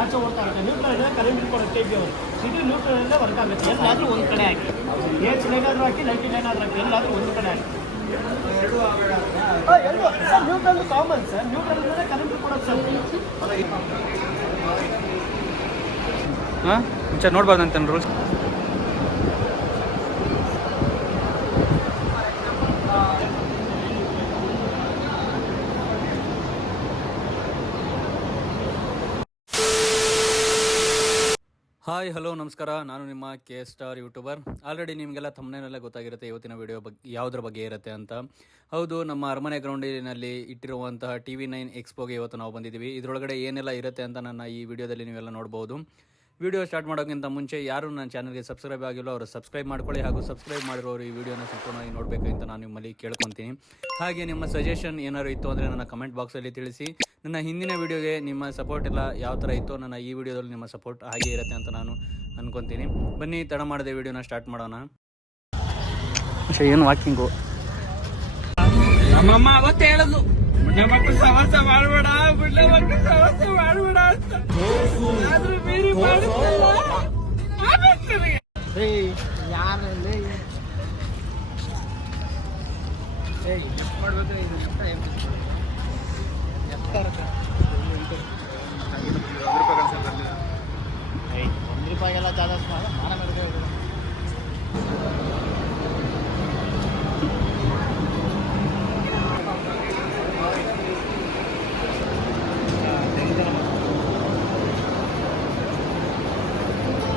ಆಚೆ ಓಡ್ತಾ ಇರುತ್ತೆ. ನ್ಯೂಟ್ರಲ್ ಕರೆಂಟ್ ಕೊಡುತ್ತೆ ಇದು ನ್ಯೂಟ್ರಲ್ ವರ್ಕ್ ಆಗುತ್ತೆ. ಎಲ್ಲಾದರೂ ಒಂದು ಕಡೆ ಹಾಕಿ, ಏಚ್ ಏನಾದರೂ ಹಾಕಿ, ಲೈಟ್ ಏನಾದರೂ ಹಾಕಿ, ಎಲ್ಲಾದರೂ ಒಂದು ಕಡೆ ಹಾಕಿ. ಎರಡು sir neutral common sir, neutral current ಕೊಡೋದು ಸರ್. ಹಾಂ ಮುಂಚೆ ನೋಡ್ಬಾರ್ದಂತ ರೂಲ್ಸ್. ಹಾಯ್ ಹಲೋ ನಮಸ್ಕಾರ, ನಾನು ನಿಮ್ಮ ಕೆ ಸ್ಟಾರ್ ಯೂಟ್ಯೂಬರ್. ಆಲ್ರೆಡಿ ನಿಮಗೆಲ್ಲ ಥಂಬ್ನೇಲೆಲ್ಲ ಗೊತ್ತಾಗಿರುತ್ತೆ ಇವತ್ತಿನ ವಿಡಿಯೋ ಯಾವುದ್ರ ಬಗ್ಗೆ ಇರುತ್ತೆ ಅಂತ. ಹೌದು, ನಮ್ಮ ಅರಮನೆ ಗ್ರೌಂಡಿನಲ್ಲಿ ಇಟ್ಟಿರುವಂತಹ TV9 ಎಕ್ಸ್ಪೋಗೆ ಇವತ್ತು ನಾವು ಬಂದಿದ್ದೀವಿ. ಇದರೊಳಗಡೆ ಏನೆಲ್ಲ ಇರುತ್ತೆ ಅಂತ ನನ್ನ ಈ ವಿಡಿಯೋದಲ್ಲಿ ನೀವೆಲ್ಲ ನೋಡ್ಬೋದು. ವಿಡಿಯೋ ಸ್ಟಾರ್ಟ್ ಮಾಡೋಕ್ಕಿಂತ ಮುಂಚೆ ಯಾರು ನನ್ನ ಚಾನಲ್ಗೆ ಸಬ್ಸ್ಕ್ರೈಬ್ ಆಗಿಲ್ಲ ಅವರು ಸಬ್ಸ್ಕ್ರೈಬ್ ಮಾಡ್ಕೊಳ್ಳಿ, ಹಾಗೂ ಸಬ್ಸ್ಕ್ರೈಬ್ ಮಾಡಿರೋರು ಈ ವಿಡಿಯೋನ ಸಂಪೂರ್ಣವಾಗಿ ನೋಡಬೇಕು ಅಂತ ನಾನು ನಿಮ್ಮಲ್ಲಿ ಕೇಳ್ಕೊತೀನಿ. ಹಾಗೆ ನಿಮ್ಮ ಸಜೆಷನ್ ಏನಾದ್ರು ಇತ್ತು ಅಂದರೆ ನನ್ನ ಕಮೆಂಟ್ ಬಾಕ್ಸಲ್ಲಿ ತಿಳಿಸಿ. ನನ್ನ ಹಿಂದಿನ ವಿಡಿಯೋಗೆ ನಿಮ್ಮ ಸಪೋರ್ಟ್ ಎಲ್ಲ ಯಾವ ಥರ ಇತ್ತು, ನನ್ನ ಈ ವಿಡಿಯೋದಲ್ಲಿ ನಿಮ್ಮ ಸಪೋರ್ಟ್ ಹಾಗೆ ಇರುತ್ತೆ ಅಂತ ನಾನು ಅನ್ಕೊತೀನಿ. ಬನ್ನಿ ತಡ ಮಾಡದೆ ವಿಡಿಯೋನ ಸ್ಟಾರ್ಟ್ ಮಾಡೋಣ. ಏನು ವಾಕಿಂಗು ನಮ್ಮಮ್ಮ ಅವತ್ತೇ ಹೇಳೋದು, ಬುಡ್ಡೆ ಮಕ್ಕಳು ಸವಾಸ ಮಾಡಬೇಡ, ಬುಡ್ಡೆ ಮಕ್ಕಳು ಸವಾಸ ಮಾಡಬೇಡ ಅಂತ. ಆದ್ರೂ ಮೀರಿ ₹1 ಜಾಸ್ತಿ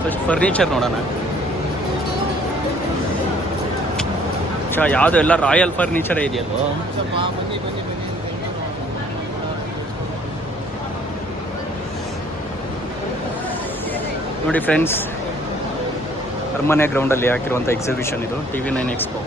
ಫಸ್ಟ್ ಫರ್ನಿಚರ್ ನೋಡೋಣ. ಯಾವುದು ಎಲ್ಲ ರಾಯಲ್ ಫರ್ನಿಚರ್ ಇದೆಯಲ್ವ. ನೋಡಿ ಫ್ರೆಂಡ್ಸ್, ಅರಮನೆ ಗ್ರೌಂಡಲ್ಲಿ ಹಾಕಿರುವಂಥ ಎಕ್ಸಿಬಿಷನ್ ಇದು, TV9 ಎಕ್ಸ್ಪೋ.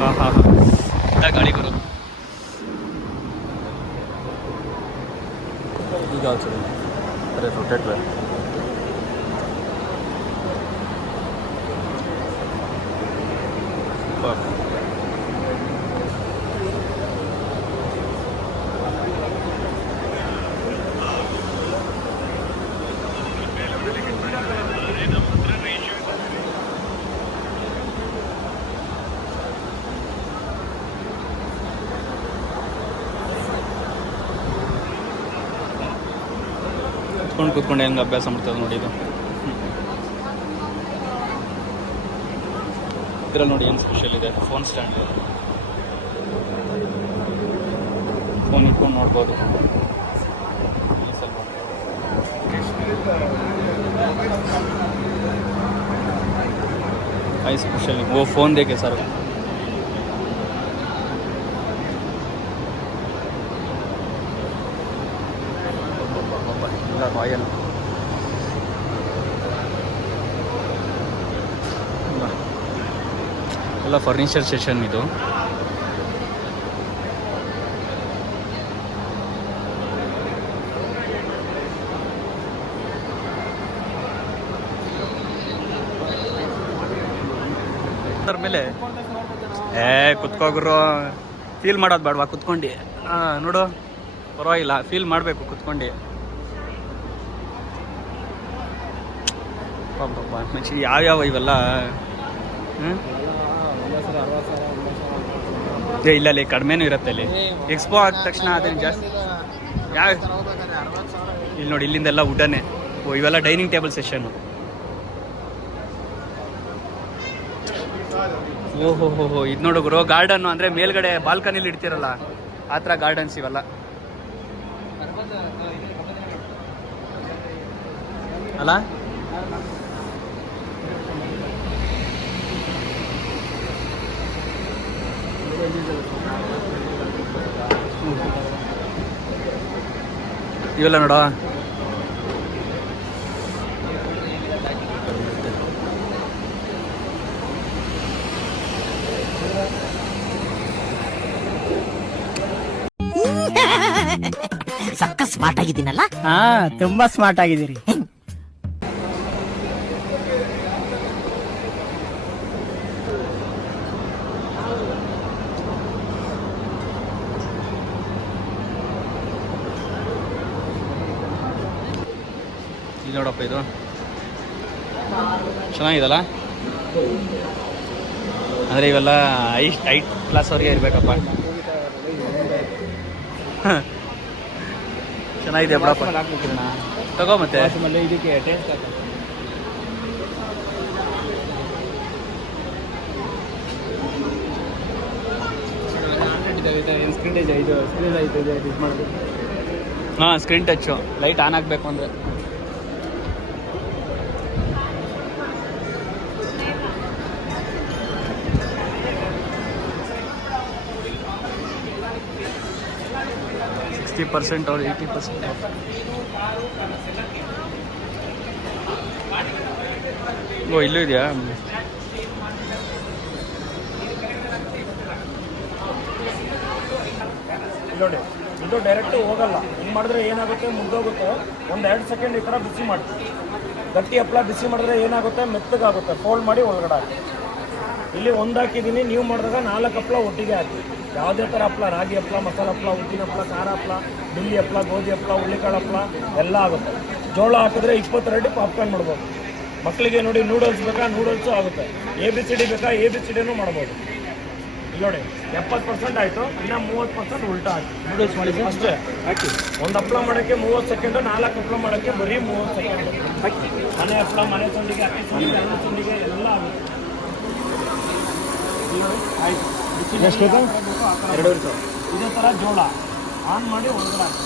ಹಾಂ ಹಾಂ ಹಾಂ, ಎಲ್ಲ ಗಾಳಿ ಬರೋದು ಈಗ ಆಲ್ಸೋ ಅರೆ ರೊಟೇಟ್ ವೇರ್. ಕೂತ್ಕೊಂಡು ಹೆಂಗೆ ಅಭ್ಯಾಸ ಮಾಡ್ತದೆ ನೋಡಿ ಇದು. ಇದರಲ್ಲಿ ನೋಡಿ ಏನು ಸ್ಪೆಷಲ್ ಇದೆ, ಫೋನ್ ಸ್ಟ್ಯಾಂಡ್. ಫೋನ್ ಇಟ್ಕೊಂಡು ನೋಡ್ಬೋದು. ಐ ಸ್ಪೆಷಲ್ वो फ़ोन देखे सर. ರಾಯಲ್ ಎಲ್ಲ ಫರ್ನಿಚರ್ ಸೆಷನ್ ಇದು. ಅದ್ರ ಮೇಲೆ ಕುತ್ಕೋಗ್ರು ಫೀಲ್ ಮಾಡೋದು ಬೇಡವಾ ಕುತ್ಕೊಂಡು. ನೋಡು ಪರವಾಗಿಲ್ಲ, ಫೀಲ್ ಮಾಡಬೇಕು ಕುತ್ಕೊಂಡು. ಮಚ್ಚಿ ಯಾವ್ಯಾವ ಇವೆಲ್ಲ. ಇಲ್ಲ ಅಲ್ಲಿ ಕಡಿಮೆನೂ ಇರುತ್ತೆ ಅಲ್ಲಿ. ಎಕ್ಸ್ಪೋ ಆದ ತಕ್ಷಣ ಅದೇನು ಜಾಸ್ತಿ ಯಾವ ಇಲ್ಲಿ ನೋಡಿ, ಇಲ್ಲಿಂದೆಲ್ಲ ವುಡನ್ನೇ. ಓ ಇವೆಲ್ಲ ಡೈನಿಂಗ್ ಟೇಬಲ್ ಸೆಷನ್ನು. ಓಹೋ ಹೋ ಹೋ, ಇದು ನೋಡು ಗುರು, ಗಾರ್ಡನ್ನು ಅಂದರೆ ಮೇಲ್ಗಡೆ ಬಾಲ್ಕನಿಲಿ ಇಡ್ತಿರಲ್ಲ ಆ ಥರ ಗಾರ್ಡನ್ಸ್ ಇವೆಲ್ಲ ಅಲ್ಲ. ಇವೆಲ್ಲ ನೋಡ, ಸಕ್ಕ ಸ್ಮಾರ್ಟ್ ಆಗಿದ್ದೀನಲ್ಲ. ತುಂಬಾ ಸ್ಮಾರ್ಟ್ ಆಗಿದ್ದೀರಿ. ಇದು ನೋಡಪ್ಪ, ಇದು ಚೆನ್ನಾಗಿದಲ್ಲ. ಅಂದರೆ ಇವೆಲ್ಲ ಹೈಟ್ ಕ್ಲಾಸ್ ಅವ್ರಿಗೆ ಇರಬೇಕಪ್ಪ. ಚೆನ್ನಾಗಿದೆ ಬಿಡಪ್ಪ, ತಗೋ ಮತ್ತೆ ಇದಕ್ಕೆ ಟೇಸ್ಟ್ ಹಾಂ, ಸ್ಕ್ರೀನ್ ಟಚ್ಚು ಲೈಟ್ ಆನ್ ಆಗಬೇಕು ಅಂದರೆ. %60 और 80% ಆಫ್. ಓ, ಇಲ್ಲೂ ಇದೆಯಾ? ನೋಡಿ, ಇದು ಡೈರೆಕ್ಟ್ ಹೋಗಲ್ಲ. ಹಿಂಗೆ ಮಾಡಿದ್ರೆ ಏನಾಗುತ್ತೆ, ಮುಗ್ದೋಗುತ್ತೆ. ಒಂದು 2 ಸೆಕೆಂಡ್ ಈ ಥರ ಬಿಸಿ ಮಾಡಿ, ಗಟ್ಟಿ ಹಪ್ಪಳ ಬಿಸಿ ಮಾಡಿದ್ರೆ ಏನಾಗುತ್ತೆ, ಮೆತ್ತಗಾಗುತ್ತೆ. ಫೋಲ್ಡ್ ಮಾಡಿ ಒಳಗಡೆ ಹಾಕಿ. ಇಲ್ಲಿ ಒಂದು ಹಾಕಿದ್ದೀನಿ, ನೀವು ಮಾಡಿದಾಗ 4 ಹಪ್ಪಳ ಒಟ್ಟಿಗೆ ಹಾಕಿ. ಯಾವುದೇ ಥರ ಹಪ್ಪಳ, ರಾಗಿ ಹಪ್ಪಳ, ಮಸಾಲೆ ಹಪ್ಪಳ, ಉದ್ದಿನ ಹಪ್ಪಳ, ಖಾರ ಹಪ್ಪಳ, ಬಿಳಿ ಹಪ್ಪಳ, ಗೋಧಿ ಹಪ್ಪಳ, ಹುಳ್ಳಿಕಾಳು ಹಪ್ಪಳ ಎಲ್ಲ ಆಗುತ್ತೆ. ಜೋಳ ಹಾಕಿದ್ರೆ 20 ರೆಡಿ ಪಾಪ್ಕಾರ್ನ್ ಮಾಡ್ಬೋದು. ಮಕ್ಕಳಿಗೆ ನೋಡಿ, ನೂಡಲ್ಸ್ ಬೇಕಾ, ನೂಡಲ್ಸು ಆಗುತ್ತೆ. ABCD ಬೇಕಾ, ABCDನೂ ಮಾಡ್ಬೋದು. ನೋಡಿ, 70% ಆಯಿತು. ಇನ್ನು 30% ಉಲ್ಟಾ ಹಾಕಿ ನೂಡಲ್ಸ್ ಮಾಡಿ ಅಷ್ಟೇ ಹಾಕಿ. ಒಂದು ಹಪ್ಪಳ ಮಾಡೋಕ್ಕೆ 30 ಸೆಕೆಂಡು, 4 ಹಪ್ಪಳ ಮಾಡೋಕ್ಕೆ ಬರೀ 30 ಸೆಕೆಂಡು ಹಾಕಿ. ಮನೆ ಹಪ್ಪಳ, ಮನೆ ಸಂಡಿಗೆ, ಅಕ್ಕಿ ಸಂಡಿಗೆ, ಅನ್ನ ಸಂಡಿಗೆ ಎಲ್ಲ ಆಗುತ್ತೆ. ಆಯಿತು. ಇದೇ ಥರ ಜೋಳ ಆನ್ ಮಾಡಿ ಒಳಗಡೆ ಹಾಕಿ.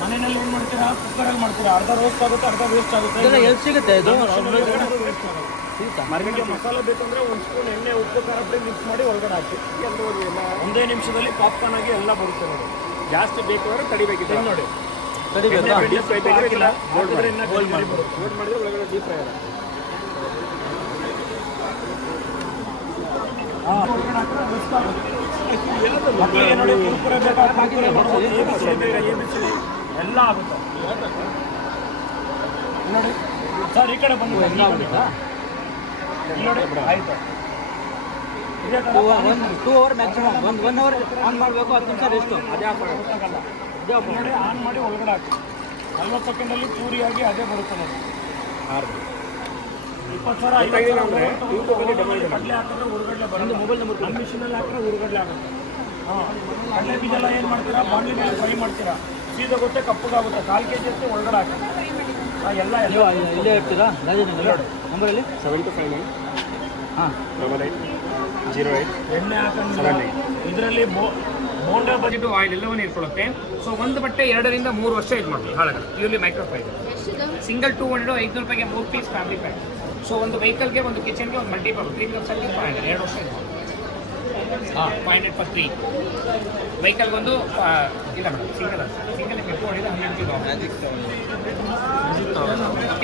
ಮನೆಯಲ್ಲಿ ಏನು ಮಾಡ್ತೀರಾ, ಕುಕ್ಕರಲ್ಲಿ ಮಾಡ್ತೀರಾ, ಅರ್ಧ ರೋಸ್ಟ್ ಆಗುತ್ತೆ, ಅರ್ಧ ವೇಸ್ಟ್ ಆಗುತ್ತೆ. ಎಲ್ಲಿ ಸಿಗುತ್ತೆ ಇದು? ವೇಸ್ಟ್ ಆಗುತ್ತೆ. ಮಾರ್ಕೆಟ್ಗೆ ಮಸಾಲೆ ಬೇಕಂದ್ರೆ 1 ಸ್ಪೂನ್ ಎಣ್ಣೆ, ಉಪ್ಪು, ಖಾರ ಪುಡಿ ಮಿಕ್ಸ್ ಮಾಡಿ ಒಳಗಡೆ ಹಾಕಿ. ಒಂದೇ ನಿಮಿಷದಲ್ಲಿ ಪಾಪ್ಕಾರ್ನ್ ಆಗಿ ಎಲ್ಲ ಬರುತ್ತೆ ನೋಡಿ. ಜಾಸ್ತಿ ಬೇಕು ಅಂದ್ರೆ ತಡಿಬೇಕಿದೆ ನೋಡಿ. ಮಕ್ಕಳಿಗೆ ನೋಡಿ, ಕುರ್ಕುರೆ ಬೇಕಾ, ಕುರ್ಕುರೆ ಮಾಡ್ಬೋದು. ABCD ಎಲ್ಲ ಆಗುತ್ತೆ ನೋಡಿ. ಸರ್, ಈ ಕಡೆ ಬಂದು ನೋಡಿ. ಆಯ್ತು. 2 ಅವರ್ ಮ್ಯಾಕ್ಸಿಮಮ್, 1 ಅವರ್ ಆನ್ ಮಾಡಬೇಕು. 10 ನಿಮಿಷ ರೆಸ್ಟು. ಅದೇ ನೋಡಿ, ಆನ್ ಮಾಡಿ ಒಳಗಡೆ ಹಾಕಿ. 40 ಸೆಕೆಂಡಲ್ಲಿ ಚೂರಿಯಾಗಿ ಅದೇ ಬರುತ್ತೆ ನೋಡಿ. 20,000 ಕಡಲೆ ಹಾಕಿದ್ರೆ ಉರುಗಡ್ಲೆ ಬರೋದು. ಮೊಬೈಲ್ ನಂಬರ್ ಮಿಷಿನಲ್ಲಿ ಹಾಕಿದ್ರೆ ಉರುಗಡ್ಲೆ ಆಗುತ್ತೆ. ಹಾಂ, ಕಡಲೆ ಬೀಜ ಎಲ್ಲ ಏನು ಮಾಡ್ತೀರಾ, ಬಾಣಲಿ ಮೇಲೆ ಫ್ರೈ ಮಾಡ್ತೀರಾ, ಸೀದಾಗುತ್ತೆ, ಕಪ್ಪಗಾಗುತ್ತೆ. 1/4 kg ಅಷ್ಟೇ ಒಳಗಡೆ ಹಾಕಿ. ಎಲ್ಲ ಇಲ್ಲೇ ಇರ್ತೀರಾ? ರಾಜೇಂದ್ರ ನಂಬರಲ್ಲಿ 7259 ಹಾಂ 8808 ಎಣ್ಣೆ ಹಾಕೊಂಡು ಇದರಲ್ಲಿ ಬೋಂಡಾ ಬಜೆಟ್ ಆಯಿಲ್ ಎಲ್ಲವನ್ನೂ ಇಟ್ಕೊಳ್ಳುತ್ತೆ. ಸೊ ಒಂದು ಬಟ್ಟೆ 2 ರಿಂದ 3 ವರ್ಷ ಇದು ಮಾಡ್ತೀವಿ, ಹಾಳಾಗಲ್ಲ. Purely microfibre. ಸಿಂಗಲ್ 200 500 ರೂಪಾಯಿಗೆ 3 ಪೀಸ್ ಫ್ಯಾಮಿಲಿ ಪ್ಯಾಕ್. ಸೊ ಒಂದು ವೆಹಿಕಲ್ಗೆ, ಒಂದು ಕಿಚನ್ಗೆ, ಒಂದು ಮಲ್ಟಿಪಲ್ 3 500 2 ವರ್ಷ ಇದು. ಹಾಂ, 500 for 3 ವೆಹಿಕಲ್ಗೆ ಒಂದು ಇಲ್ಲ ಮೇಡಮ್, ಸಿಂಗಲ್ ಎತ್ತು ಹೊಡಿದ್ರೆ 100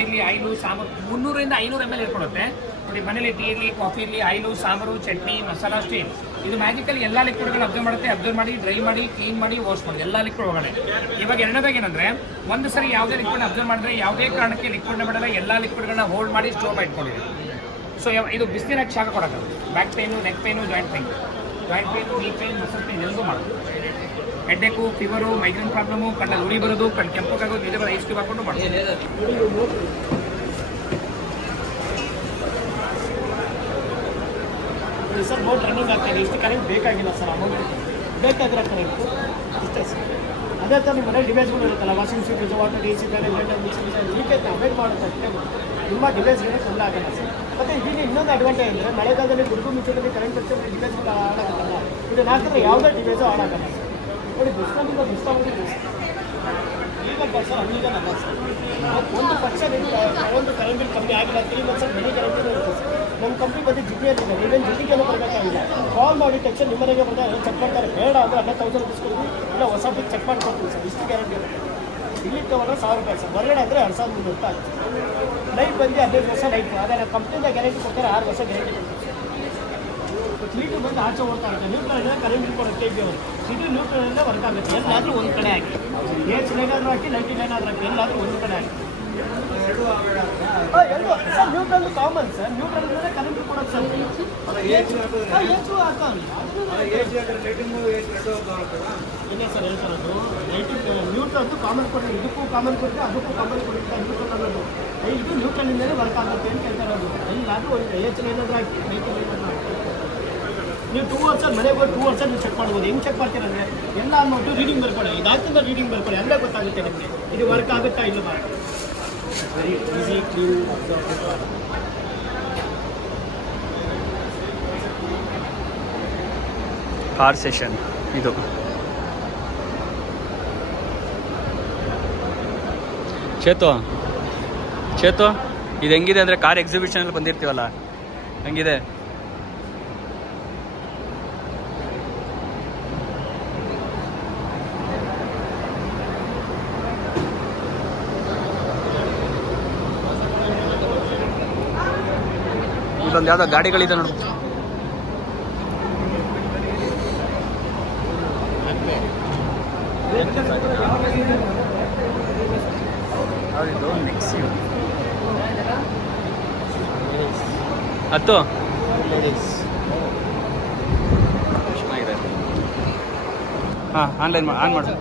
ಇಲ್ಲಿ ಆಯಿಲು, ಸಾಂಬಾರು 300 ರಿಂದ 500 ml ಇಟ್ಕೊಳುತ್ತೆ ನೋಡಿ. ಮನೇಲಿ ಟೀ ಇರಲಿ, ಕಾಫಿ ಇರಲಿ, ಆಯಿಲು, ಸಾಂಬಾರು, ಚಟ್ನಿ, ಮಸಾಲ ಅಷ್ಟೇ. ಇದು ಮ್ಯಾಜಿಕಲ್ಲಿ ಎಲ್ಲ ಲಿಕ್ವಿಡ್ಗಳು ಅಬ್ಸರ್ವ್ ಮಾಡುತ್ತೆ. ಅಬ್ಸರ್ವ್ ಮಾಡಿ, ಡ್ರೈ ಮಾಡಿ, ಕ್ಲೀನ್ ಮಾಡಿ, ವಾಶ್ ಮಾಡಿ ಎಲ್ಲ ಲಿಕ್ವಿಡ್ ಒಳಗಡೆ. ಇವಾಗ ಎರಡನೇದಾಗಿ ಏನಂದರೆ, ಒಂದು ಸರಿ ಯಾವುದೇ ಲಿಕ್ವಿಡ್ ಅಬ್ಸರ್ವ್ ಮಾಡಿದ್ರೆ ಯಾವುದೇ ಕಾರಣಕ್ಕೆ ಲಿಕ್ವಿಡ್ನ ಬಿಡಲ್ಲ, ಎಲ್ಲ ಲಿಕ್ವಿಡ್ಗಳನ್ನ ಹೋಲ್ಡ್ ಮಾಡಿ ಸ್ಟೋರ್ ಮಾಡಿ ಇಟ್ಕೊಂಡಿದೆ. ಸೊ ಇದು ಬಿಸಿಲಿನಾಗ ಶಾಖ ಕೊಡೋಕ್ಕಲ್ಲ. Back pain, neck pain, joint pain, knee pain, muscle pain ಎಲ್ಲರೂ ಮಾಡೋದು. ಹೆಡ್ಡೇಕು, ಫೀವರು, ಮೈಗ್ರೇನ್ ಪ್ರಾಬ್ಲಮು, ಕಣ್ಣಲ್ಲಿ ಉರಿ ಬರೋದು, ಕಣ್ಣು ಕೆಂಪಗಾಗೋದು, ಇದೆಲ್ಲ ಐಸ್ ಕ್ಯೂಬ್ ಹಾಕೊಂಡು ಮಾಡ್ತೀವಿ. ಸರ್, ಬೋಟ್ ರನ್ನಿಂಗ್ ಆಗ್ತಾಯಿದೆ. ಇಷ್ಟು ಕರೆಂಟ್ ಬೇಕಾಗಿಲ್ಲ ಸರ್. ಅಮೌಂಟ್ ಬೇಕಾದ್ರೆ ಕರೆಂಟ್ ಇಷ್ಟೇ ಸರ್. ಅದೇ ಥರ ನಿಮ್ಮ ಮನೆ ಡಿವೈಸ್ಗಳು ಇರುತ್ತಲ್ಲ, washing machine, fridge, water, AC, fan, Blender, mixie, leakage avoid ಮಾಡುತ್ತೆ ಅಷ್ಟೇ. ನಿಮ್ಮ ಡಿವೈಸ್ಗಳಿಗೆ ತೊಂದರೆ ಆಗಲ್ಲ ಸರ್. ಮತ್ತು ಇದೀಗ ಇನ್ನೊಂದು ಅಡ್ವಾಂಟೇಜ್ ಅಂದರೆ, ಮಳೆಗಾಲದಲ್ಲಿ ಗುಡುಗು ಮಿಂಚದಲ್ಲಿ ಕರೆಂಟ್ ಹಚ್ಚಿದ್ರೆ ಡಿವೈಸ್ಗಳು ಹಾಳಾಗುತ್ತಲ್ಲ. ಇದನ್ನು ಹಾಕಿದ್ರೆ ಯಾವುದೇ ಡಿವೈಸು ಹಾಳಾಗಲ್ಲ ಸರ್. ನೋಡಿ, ಡಿಸ್ಕೌಂಟಿಂದ ಡಿಸ್ಕೌಂಟ್ ಈಗ ಸರ್, ಹಂಗಲ್ಲ ಸರ್. 1% ಒಂದು ಕರೆಂಟ್ ಬಿಲ್ ಕಮ್ಮಿ ಆಗಿಲ್ಲ, 3 months ಮನೆ ಕರೆಂಟ್ ಇರುತ್ತೆ ಸರ್. ನಮ್ಮ ಕಂಪ್ನಿ ಬಂದು ಜಿಪಿಯಲ್ಲಿ ಇದೆ. ನೀವೇನು ಜಿಪಿಗೆಲ್ಲ ಬರಬೇಕಾಗಿಲ್ಲ. ಕಾಲ್ ಮಾಡಿದ ತಕ್ಷಣ ನಿಮ್ಮ ಮನೆಗೆ ಬಂದಾಗ ಚೆಕ್ ಮಾಡ್ತಾರೆ. ಬೇಡ ಅಂದರೆ 10,000 ರೂಪೀಸ್ ಕೊಡ್ತೀವಿ, ಇಲ್ಲ ಹೊಸ ಬಿಲ್ ಚೆಕ್ ಮಾಡಿ ಕೊಡ್ತೀವಿ ಸರ್. ಇಷ್ಟು ಗ್ಯಾರಂಟಿ ಇರುತ್ತೆ. ಇಲ್ಲಿ ತೊಗೊಂಡ್ರೆ 1000 ರೂಪಾಯಿ ಸರ್. ಹೊರಗಡೆ ಅಂದರೆ 2,300 ಆಗುತ್ತೆ. ಲೈಟ್ ಬಂದು 15 ವರ್ಷ ಲೈಟ್. ಅದೇ ನಮ್ಮ ಕಂಪ್ನಿಯಿಂದ ಗ್ಯಾರಂಟಿ ಕೊಡ್ತಾರೆ, 6 ವರ್ಷ ಗ್ಯಾರಂಟಿ ಕೊಡ್ತೀವಿ. ಲೀಟು ಬಂದು ಆಚೆ ಓಡ್ತಾ ಇರುತ್ತೆ. ನ್ಯೂಟ್ರಲ್ ಕರೆಂಟ್ ಬಿಲ್ ಕೊಡುತ್ತೆ. ಇದು ನ್ಯೂಟ್ರಲ್ ವರ್ಕ್ ಆಗುತ್ತೆ. ಎಲ್ಲಾದರೂ ಒಂದು ಕಡೆ ಹಾಕಿ, ಏಜ್ ಏನಾದರೂ ಹಾಕಿ, ಲೈಟ್ ಏನಾದರೂ ಹಾಕಿ, ಎಲ್ಲಾದರೂ ಒಂದು ಕಡೆ ಹಾಕಿ. ಎರಡು sir, neutral common sir. Neutral ಅಂದರೆ ಕರೆಂಟ್ ಕೊಡೋದು ಸರ್. ಹೆಚ್ಚು ಹಾಕೋಲ್ಲ. ಇಲ್ಲ ಸರ್ ಹೇಳ್ತಾರದು ನ್ಯೂಟ್ರಲ್ದು ಕಾಮನ್ ಕೊಡಿ, ಇದಕ್ಕೂ ಕಾಮನ್ ಕೊಟ್ಟರೆ ಅದಕ್ಕೂ ಕಾಮನ್ ಕೊಡುತ್ತೆ ನ್ಯೂಟ್ರಲ್ ಅನ್ನೋದು. ಇದು ನ್ಯೂಟ್ರಲಿಂದಲೇ ವರ್ಕ್ ಆಗುತ್ತೆ ಅಂತ ಹೇಳ್ತಾರದು. ಎಲ್ಲಾದರೂ ಒಂದು ಹೆಚ್ಚಿನ ಏನಾದರೂ ಹಾಕಿ ವೆಹಿಕಲ್ ಏನಾದರೂ ಹಾಕಿ ನೀವು 2 ವರ್ಷ ಮನೆಗೆ ಹೋಗಿ 2 ವರ್ಷ ನೀವು ಚೆಕ್ ಮಾಡ್ಬೋದು. ಹೆಂಗೆ ಚೆಕ್ ಮಾಡ್ತೀರಂದರೆ ಎಲ್ಲ ಅಂದ್ಬಿಟ್ಟು ರೀಡಿಂಗ್ ಬರ್ಕೊಳ್ಳಿ, ಇದಾಗ್ತದೆ ರೀಡಿಂಗ್ ಬರ್ಕೊಳ್ಳಿ, ಅಲ್ಲೇ ಗೊತ್ತಾಗುತ್ತೆ ನಿಮಗೆ ಇದು ವರ್ಕ್ ಆಗುತ್ತಾ ಇಲ್ಲ ಬಾ. Very easy clean car session ಇದು. ಚೇತು ಇದು ಹೆಂಗಿದೆ ಅಂದರೆ ಕಾರ್ ಎಕ್ಸಿಬಿಷನಲ್ಲಿ ಬಂದಿರ್ತೀವಲ್ಲ ಹಂಗಿದೆ. ಇಲ್ಲೊಂದು ಯಾವುದೋ ಗಾಡಿಗಳಿದೆ ನೋಡು. ಯಾವ್ದಿದು ನೆಕ್ಸಿ ಹತ್ತು ಚೆನ್ನಾಗಿದೆ. ಹಾಂ ಆನ್ ಮಾಡು.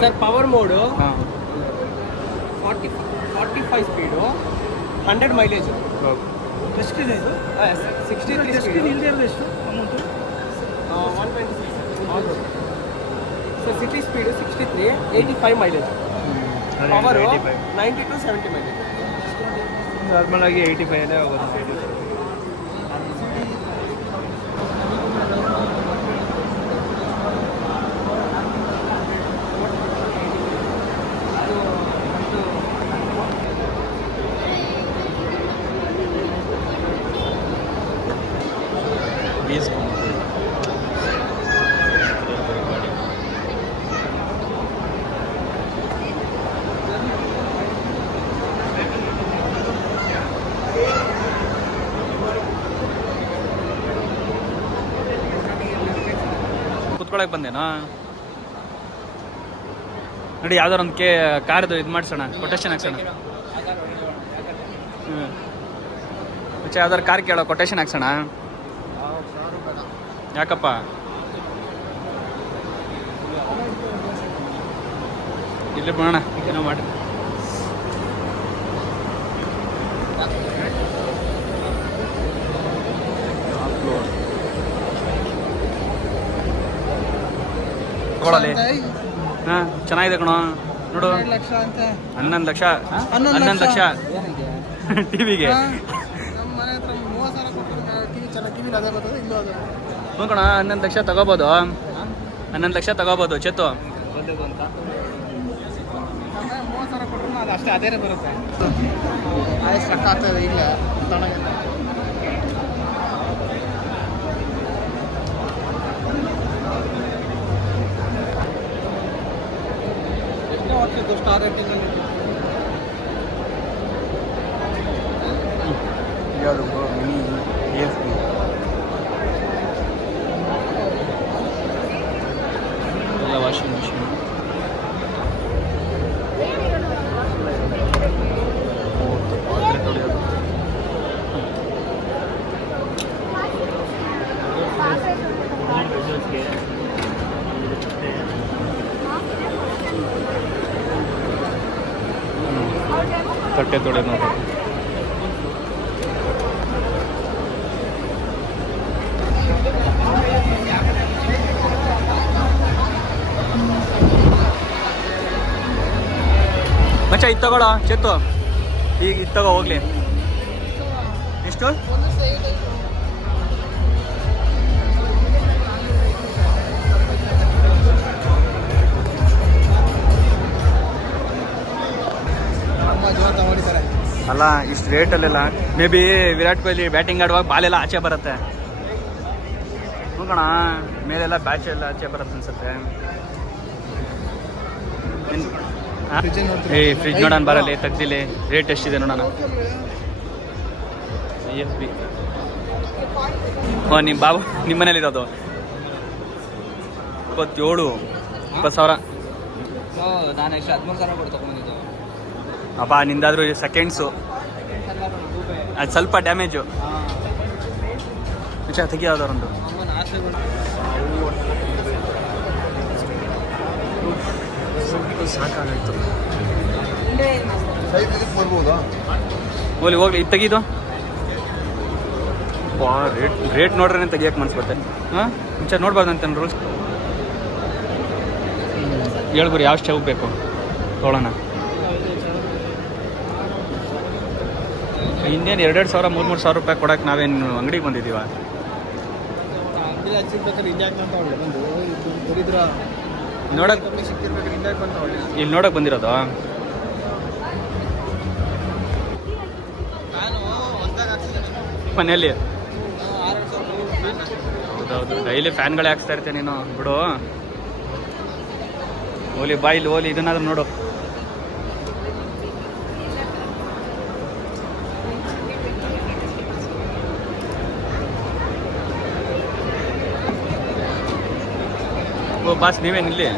ಸರ್ ಪವರ್ ಮೋಡು ಹಾಂ 45 ಸ್ಪೀಡು 100 ಮೈಲೇಜು. ಎಷ್ಟಿದೆ ಇದು? 63 ಸ್ಪೀಡ್. ಇಲ್ಲದೆ ಇರೋದು ಎಷ್ಟು amount? 126. So city speed 63, 85 mileage. Power 90 to 70 mileage. Normal ಆಗಿ 85 ಹೋಗೋದು. ಕುತ್ಕೊಳಕ್ಕೆ ಬಂದೇನಾ ನೋಡಿ. ಯಾವ್ದಾರು ಒಂದು ಕಾರ್ದು ಇದು ಮಾಡಿಸೋಣ, ಕೊಟೇಶನ್ ಹಾಕ್ಸೋಣ. ಹ್ಞೂ ಯಾವ್ದಾರು ಕಾರ್ ಕೇಳೋ, ಕೊಟೇಶನ್ ಹಾಕ್ಸೋಣ. ಯಾಕಪ್ಪ ಇಲ್ಲಿ ಬಿಡೋಣ, ಏನೋ ಮಾಡಿ. ತಗೊಳ್ಳಲಿ. ಹಾಂ ಚೆನ್ನಾಗಿದೆ ಕಣೋ ನೋಡು. 11 ಲಕ್ಷ 11 ಲಕ್ಷ ಟಿವಿಗೆ. ಹ್ಞೂ ಕಣ 11 ಲಕ್ಷ ತಗೋಬೋದು. 11 ಲಕ್ಷ ತಗೋಬೋದು. ಚೇತು ಅಷ್ಟೇ ಅದೇ ಬರುತ್ತೆ. ಆಗ್ತದೆ ಇಲ್ಲ ಸ್ಟಾರ್ ರೇಟಿಂಗ್ ಮಿನಿ AFP ಎಲ್ಲ ವಾಷಿಂಗ್ ಮಿಷಿನ್. ತಟ್ಟೆ ತೊಡೆ ನೋಡಿ. ಮಚ್ಚ ಇದು ತಗೊಳ್ಳೋ ಚೇತು, ಈಗ ಇದು ತಗೋ ಹೋಗ್ಲಿ. ಎಷ್ಟು? ಅಲ್ಲ ಇಷ್ಟು ರೇಟಲ್ಲೆಲ್ಲ may be Virat Kohli batting ಆಡುವಾಗ ಬಾಲೆಲ್ಲ ಆಚೆ ಬರುತ್ತೆ. ನೋಡೋಣ ಮೇಲೆಲ್ಲ ಬ್ಯಾಚ್ ಎಲ್ಲ ಆಚೆ ಬರುತ್ತೆ ಅನ್ಸುತ್ತೆ. ಏ ಫ್ರಿಜ್ ನೋಡೋಣ ಬರಲ್ಲ ತೆಗ್ದಿಲ್ಲ ರೇಟ್ ಎಷ್ಟಿದೆ ನೋಡೋಣ IFB. ನಿಮ್ಮ ಬಾಬು ನಿಮ್ಮ ಮನೇಲಿರೋದು 20,000 ನಾನು ಎಷ್ಟು 13,000 ಕೊಟ್ಟು ತೊಗೊಂಡಿದ್ದು. ಅಪ್ಪ ನಿಂದಾದ್ರೂ ಸೆಕೆಂಡ್ಸು ಅದು ಸ್ವಲ್ಪ ಡ್ಯಾಮೇಜು ತೆಗಿಯೋದೊಂದು ಸಾಕಾಗಾಯ್ತು. ಹೋಗ್ಲಿ ಇದು ತೆಗೀದು ರೇಟ್ ನೋಡ್ರೆ ತೆಗಿಯಕ್ಕೆ ಮನ್ಸ್ಬತ್ತೆ. ಹಾಂ ಮುಂಚೆ ನೋಡ್ಬಾರ್ದು ಅಂತ ರೂಲ್ಸ್ ಹೇಳ್ಬಿರಿ ಯಾವ ಸ್ಟವ್ ಬೇಕು ತೊಗೊಳ್ಳೋಣ. ಇನ್ನೇನು 2,000 3,000 ರೂಪಾಯಿ ಕೊಡೋಕೆ ನಾವೇನು ಅಂಗಡಿಗೆ ಬಂದಿದ್ದೀವ? ನೋಡಕ್ಕೆ ಇಲ್ಲಿ ನೋಡಕ್ಕೆ ಬಂದಿರೋದು. ಮನೆಯಲ್ಲಿ ಹೌದೌದು ಡೈಲಿ ಫ್ಯಾನ್ಗಳೇ ಹಾಕ್ಸ್ತಾ ಇರ್ತೀನಿ ನೀನು ಬಿಡು. ಓಲಿ ಬಾಯಿಲಿ ಓಲಿ ಇದನ್ನಾದ್ರೂ ನೋಡು. ಓ ಬಾಸ್ ನೀವೇನಿಲ್ಲಿ